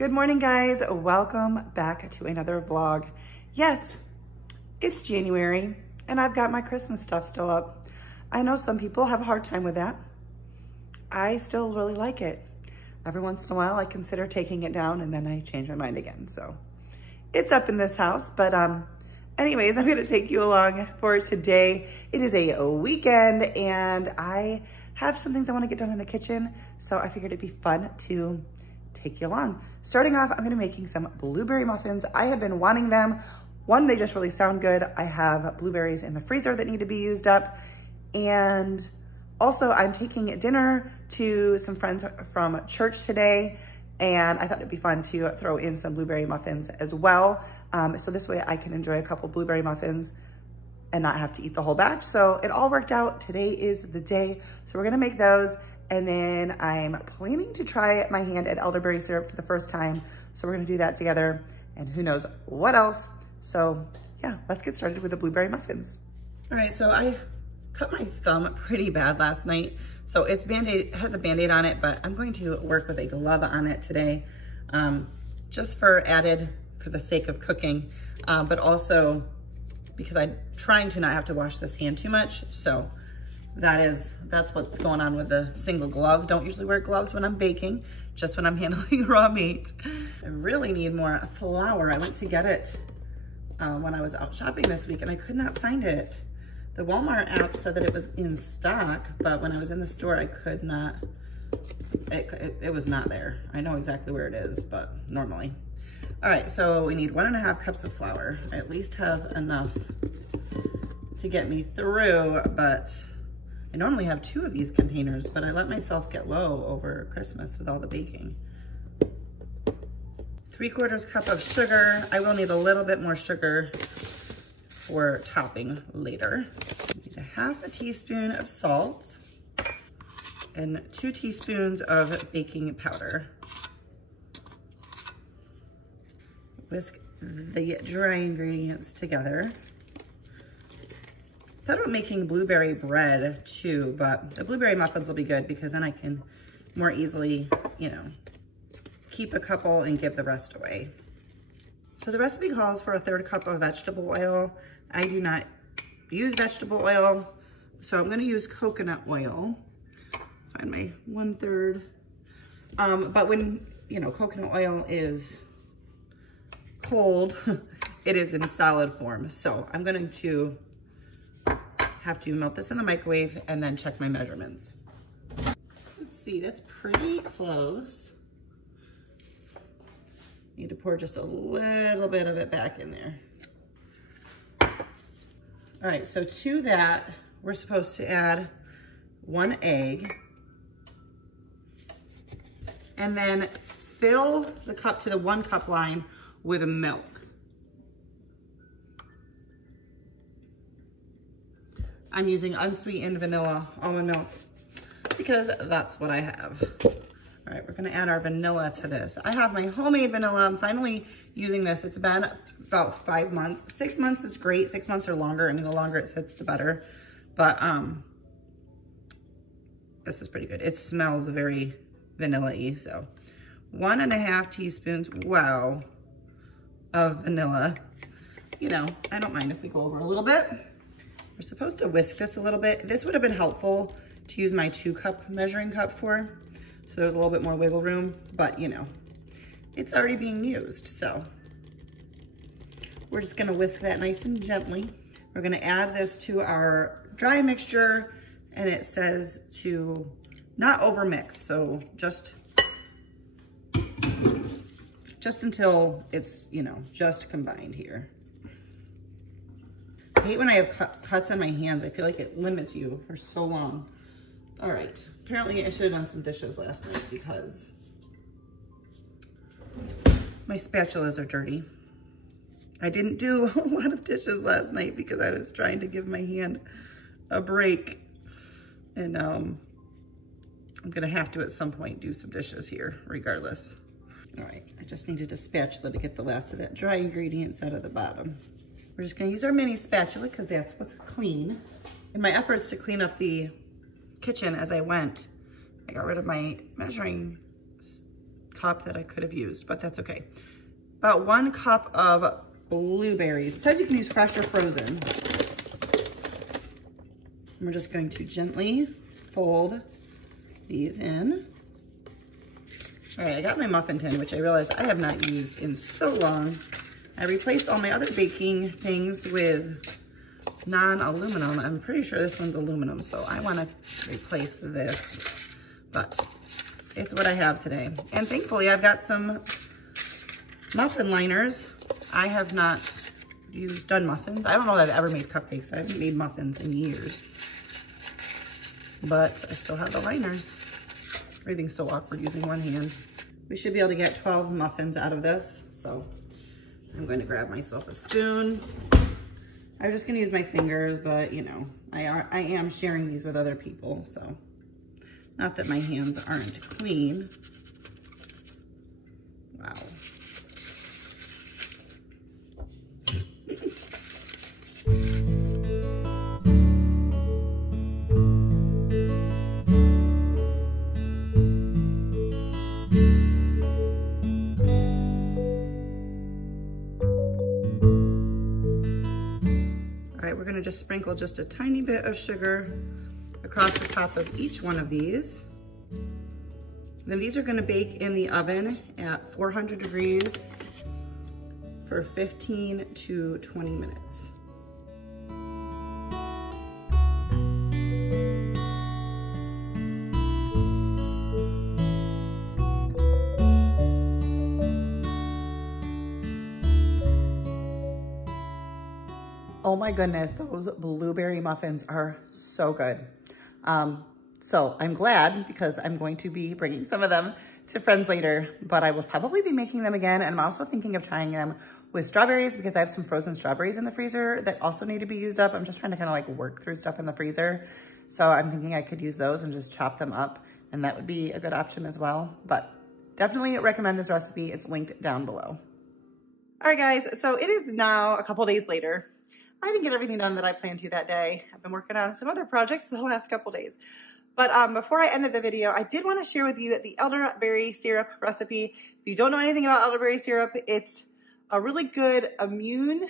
Good morning, guys. Welcome back to another vlog. Yes, it's January and I've got my Christmas stuff still up. I know some people have a hard time with that. I still really like it. Every once in a while I consider taking it down and then I change my mind again. So it's up in this house, but anyways, I'm gonna take you along for today. It is a weekend and I have some things I wanna get done in the kitchen. So I figured it'd be fun to take you along. Starting off, I'm gonna be making some blueberry muffins. I have been wanting them. One, they just really sound good. I have blueberries in the freezer that need to be used up. And also I'm taking dinner to some friends from church today. And I thought it'd be fun to throw in some blueberry muffins as well. So this way I can enjoy a couple blueberry muffins and not have to eat the whole batch. So it all worked out. Today is the day. So we're gonna make those. And then I'm planning to try my hand at elderberry syrup for the first time. So we're gonna do that together and who knows what else. So yeah, let's get started with the blueberry muffins. All right, so I cut my thumb pretty bad last night. So it's has a Band-Aid on it, but I'm going to work with a glove on it today, just for the sake of cooking, but also because I'm trying to not have to wash this hand too much. So that's what's going on with the single glove. Don't usually wear gloves when I'm baking, just when I'm handling raw meat. I really need more flour. I went to get it when I was out shopping this week and I could not find it. The Walmart app said that it was in stock, but when I was in the store, I could not, it was not there. I know exactly where it is, but normally. All right, so we need 1.5 cups of flour. I at least have enough to get me through, but I normally have 2 of these containers, but I let myself get low over Christmas with all the baking. 3/4 cup of sugar. I will need a little bit more sugar for topping later. I need 1/2 teaspoon of salt and 2 teaspoons of baking powder. Whisk the dry ingredients together. I thought about making blueberry bread too, but the blueberry muffins will be good because then I can more easily, keep a couple and give the rest away. So the recipe calls for 1/3 cup of vegetable oil. I do not use vegetable oil, so I'm gonna use coconut oil. Find my 1/3. But when, coconut oil is cold, it is in solid form. So I'm going to have to melt this in the microwave and then check my measurements. Let's see, that's pretty close. Need to pour just a little bit of it back in there. All right, so to that, we're supposed to add 1 egg and then fill the cup to the 1 cup line with milk. I'm using unsweetened vanilla almond milk because that's what I have. All right, we're gonna add our vanilla to this. I have my homemade vanilla. I'm finally using this. It's been about 5 months. 6 months is great. 6 months or longer. I mean, the longer it sits, the better. But this is pretty good. It smells very vanilla-y. So 1.5 teaspoons, wow, of vanilla. I don't mind if we go over a little bit. We're supposed to whisk this a little bit. This would have been helpful to use my 2-cup measuring cup for. So there's a little bit more wiggle room, but it's already being used. So we're just gonna whisk that nice and gently. We're gonna add this to our dry mixture and it says to not overmix. So just until it's, just combined here. I hate when I have cuts on my hands. I feel like it limits you for so long. All right, apparently I should have done some dishes last night because my spatulas are dirty. I didn't do a lot of dishes last night because I was trying to give my hand a break. And I'm gonna have to at some point do some dishes here regardless. All right, I just needed a spatula to get the last of that dry ingredients out of the bottom. We're just gonna use our mini spatula because that's what's clean. In my efforts to clean up the kitchen as I went, I got rid of my measuring cup that I could have used, but that's okay. About 1 cup of blueberries. It says you can use fresh or frozen. And we're just going to gently fold these in. All right, I got my muffin tin, which I realized I have not used in so long. I replaced all my other baking things with non-aluminum. I'm pretty sure this one's aluminum, so I want to replace this, but it's what I have today. And thankfully, I've got some muffin liners. I have not done muffins. I don't know that I've ever made cupcakes. I haven't made muffins in years, but I still have the liners. Everything's so awkward using one hand. We should be able to get 12 muffins out of this, so I'm going to grab myself a spoon. I was just gonna use my fingers, but you know, I am sharing these with other people, so not that my hands aren't clean. Wow. We're gonna just sprinkle just a tiny bit of sugar across the top of each one of these. Then these are gonna bake in the oven at 400 degrees for 15 to 20 minutes. Oh my goodness, those blueberry muffins are so good. So I'm glad because I'm going to be bringing some of them to friends later, but I will probably be making them again. And I'm also thinking of trying them with strawberries because I have some frozen strawberries in the freezer that also need to be used up. I'm just trying to kind of like work through stuff in the freezer. So I'm thinking I could use those and just chop them up, and that would be a good option as well. But definitely recommend this recipe. It's linked down below. All right, guys, so it is now a couple days later. I didn't get everything done that I planned to that day. I've been working on some other projects the last couple days. But before I ended the video, I did want to share with you the elderberry syrup recipe. If you don't know anything about elderberry syrup, it's a really good immune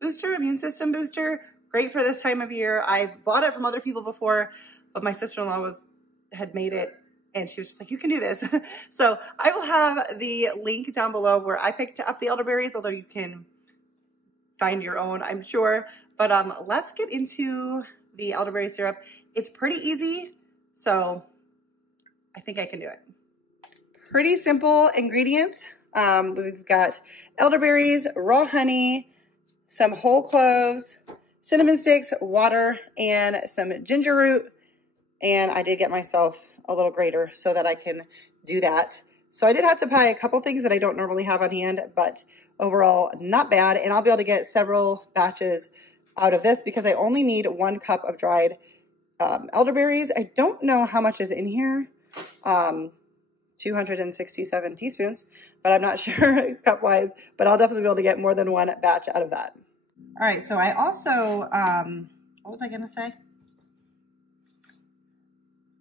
system booster. Great for this time of year. I've bought it from other people before, but my sister-in-law had made it and she was just like, you can do this. So I will have the link down below where I picked up the elderberries, although you can find your own, I'm sure. But let's get into the elderberry syrup. It's pretty easy, so I think I can do it. Pretty simple ingredients. We've got elderberries, raw honey, some whole cloves, cinnamon sticks, water, and some ginger root. And I did get myself a little grater so that I can do that. So I did have to buy a couple things that I don't normally have on hand, but overall, not bad. And I'll be able to get several batches out of this because I only need 1 cup of dried elderberries. I don't know how much is in here, 267 teaspoons, but I'm not sure cup-wise, but I'll definitely be able to get more than 1 batch out of that. All right, so I also, what was I gonna say?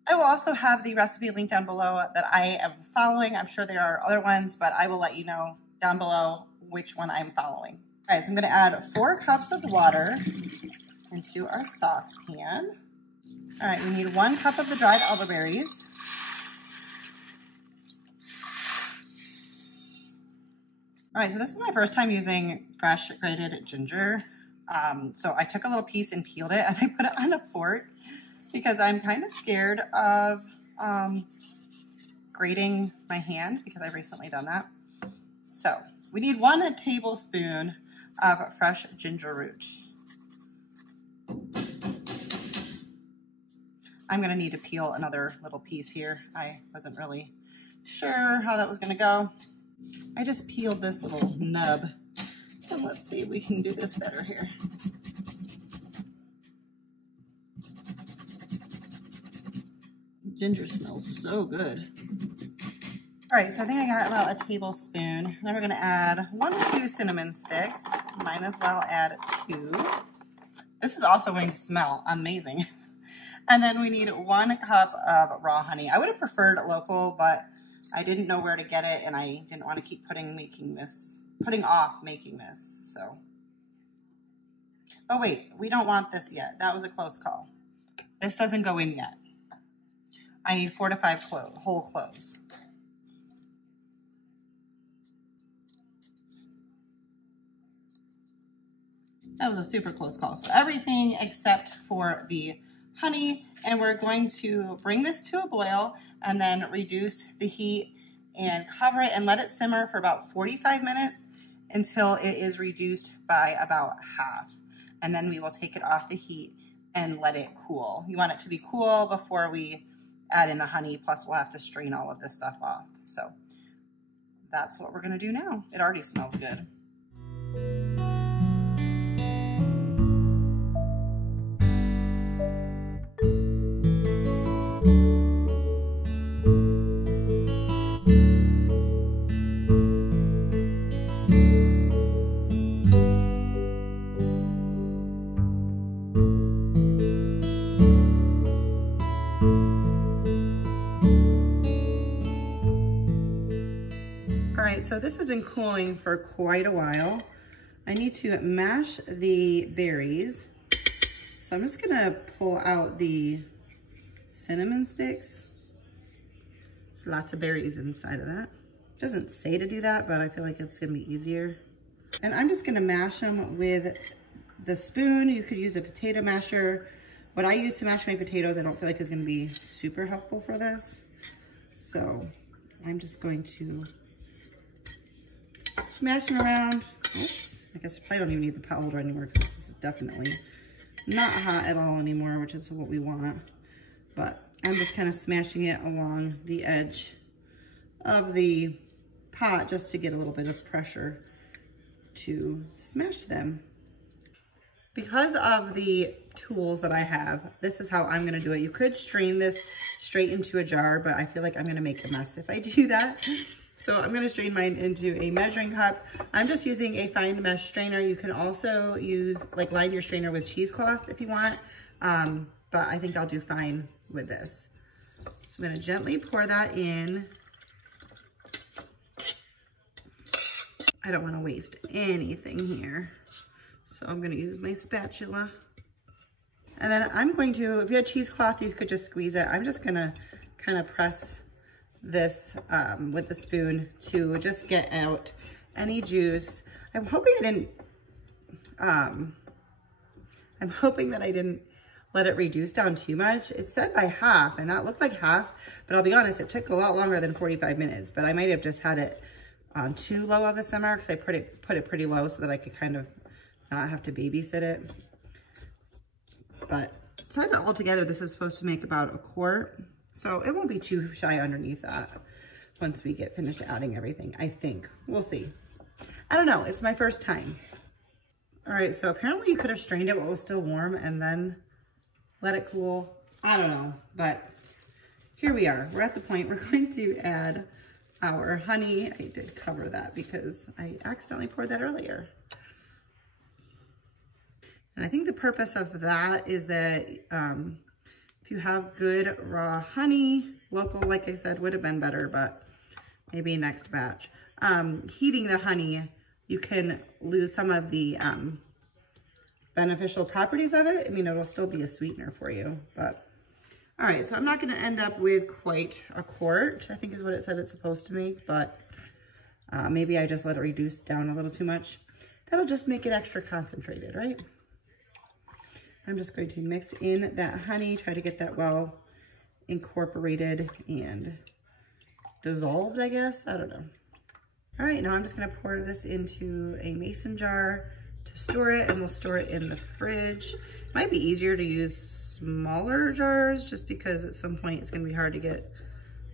I will also have the recipe linked down below that I am following. I'm sure there are other ones, but I will let you know down below which one I'm following. All right, so I'm gonna add 4 cups of water into our saucepan. All right, we need 1 cup of the dried elderberries. All right, so this is my first time using fresh grated ginger. So I took a little piece and peeled it and I put it on a fork because I'm kind of scared of grating my hand because I've recently done that. So we need 1 tablespoon of fresh ginger root. I'm gonna need to peel another little piece here. I wasn't really sure how that was gonna go. I just peeled this little nub. And let's see if we can do this better here. Ginger smells so good. All right, so I think I got about a tablespoon. Then we're gonna add 1 or 2 cinnamon sticks. Might as well add 2. This is also going to smell amazing. And then we need 1 cup of raw honey. I would have preferred local, but I didn't know where to get it, and I didn't want to keep putting off making this, so. Oh wait, we don't want this yet. That was a close call. This doesn't go in yet. I need 4 to 5 whole cloves. That was a super close call. So everything except for the honey, and we're going to bring this to a boil and then reduce the heat and cover it and let it simmer for about 45 minutes until it is reduced by about half. And then we will take it off the heat and let it cool. You want it to be cool before we add in the honey, plus we'll have to strain all of this stuff off. So that's what we're gonna do now. It already smells good. So this has been cooling for quite a while. I need to mash the berries. So I'm just gonna pull out the cinnamon sticks. There's lots of berries inside of that. It doesn't say to do that, but I feel like it's gonna be easier. And I'm just gonna mash them with the spoon. You could use a potato masher. What I use to mash my potatoes, I don't feel like is gonna be super helpful for this. So I'm just going to smashing around. Oops. I guess I probably don't even need the pot holder anymore because this is definitely not hot at all anymore, which is what we want. But I'm just kind of smashing it along the edge of the pot just to get a little bit of pressure to smash them. Because of the tools that I have, this is how I'm gonna do it. You could strain this straight into a jar, but I feel like I'm gonna make a mess if I do that. So I'm gonna strain mine into a measuring cup. I'm just using a fine mesh strainer. You can also use, like, line your strainer with cheesecloth if you want, but I think I'll do fine with this. So I'm gonna gently pour that in. I don't wanna waste anything here. So I'm gonna use my spatula. And then I'm going to, if you had cheesecloth, you could just squeeze it. I'm just gonna kind of press this with the spoon to just get out any juice. I'm hoping that I didn't let it reduce down too much. It said by half, and that looked like half, but I'll be honest, it took a lot longer than 45 minutes, but I might have just had it on too low of a simmer because I put it pretty low so that I could kind of not have to babysit it. But so altogether, this is supposed to make about a quart. So it won't be too shy underneath that once we get finished adding everything, I think. We'll see. I don't know, it's my first time. All right, so apparently you could have strained it while it was still warm and then let it cool. I don't know, but here we are. We're at the point we're going to add our honey. I did cover that because I accidentally poured that earlier. And I think the purpose of that is that if you have good raw honey, local, like I said, would have been better, but maybe next batch. Heating the honey, you can lose some of the beneficial properties of it. I mean, it'll still be a sweetener for you, but all right, so I'm not gonna end up with quite a quart, I think is what it said it's supposed to make, but maybe I just let it reduce down a little too much. That'll just make it extra concentrated, right? I'm just going to mix in that honey, try to get that well incorporated and dissolved, I guess. I don't know. All right, now I'm just gonna pour this into a mason jar to store it, and we'll store it in the fridge. It might be easier to use smaller jars just because at some point it's gonna be hard to get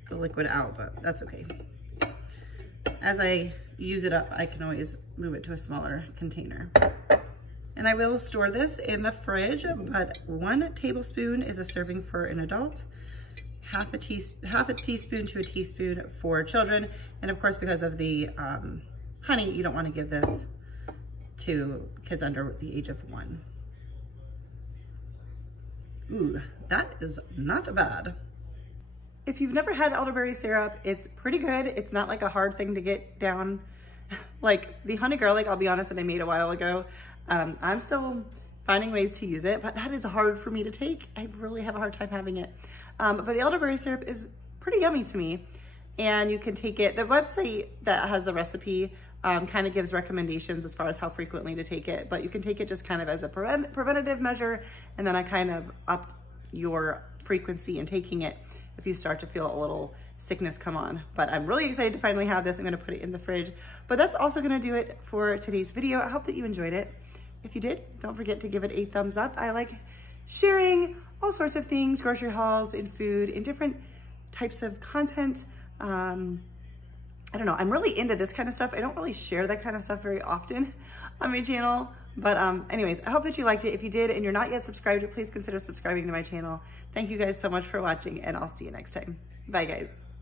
the liquid out, but that's okay. As I use it up, I can always move it to a smaller container. And I will store this in the fridge, but 1 tablespoon is a serving for an adult, half a teaspoon to a teaspoon for children. And of course, because of the honey, you don't want to give this to kids under the age of 1. Ooh, that is not bad. if you've never had elderberry syrup, it's pretty good. It's not like a hard thing to get down. Like the honey garlic, I'll be honest, that I made a while ago, I'm still finding ways to use it, but that is hard for me to take. I really have a hard time having it. But the elderberry syrup is pretty yummy to me. And you can take it, the website that has the recipe kind of gives recommendations as far as how frequently to take it, but you can take it just kind of as a preventative measure, and then I kind of up your frequency in taking it if you start to feel a little sickness come on. But I'm really excited to finally have this. I'm gonna put it in the fridge. But that's also gonna do it for today's video. I hope that you enjoyed it. If you did, don't forget to give it a thumbs up. I like sharing all sorts of things, grocery hauls and food and different types of content. I don't know, I'm really into this kind of stuff. I don't really share that kind of stuff very often on my channel. But anyways, I hope that you liked it. If you did and you're not yet subscribed, please consider subscribing to my channel. Thank you guys so much for watching, and I'll see you next time. Bye guys.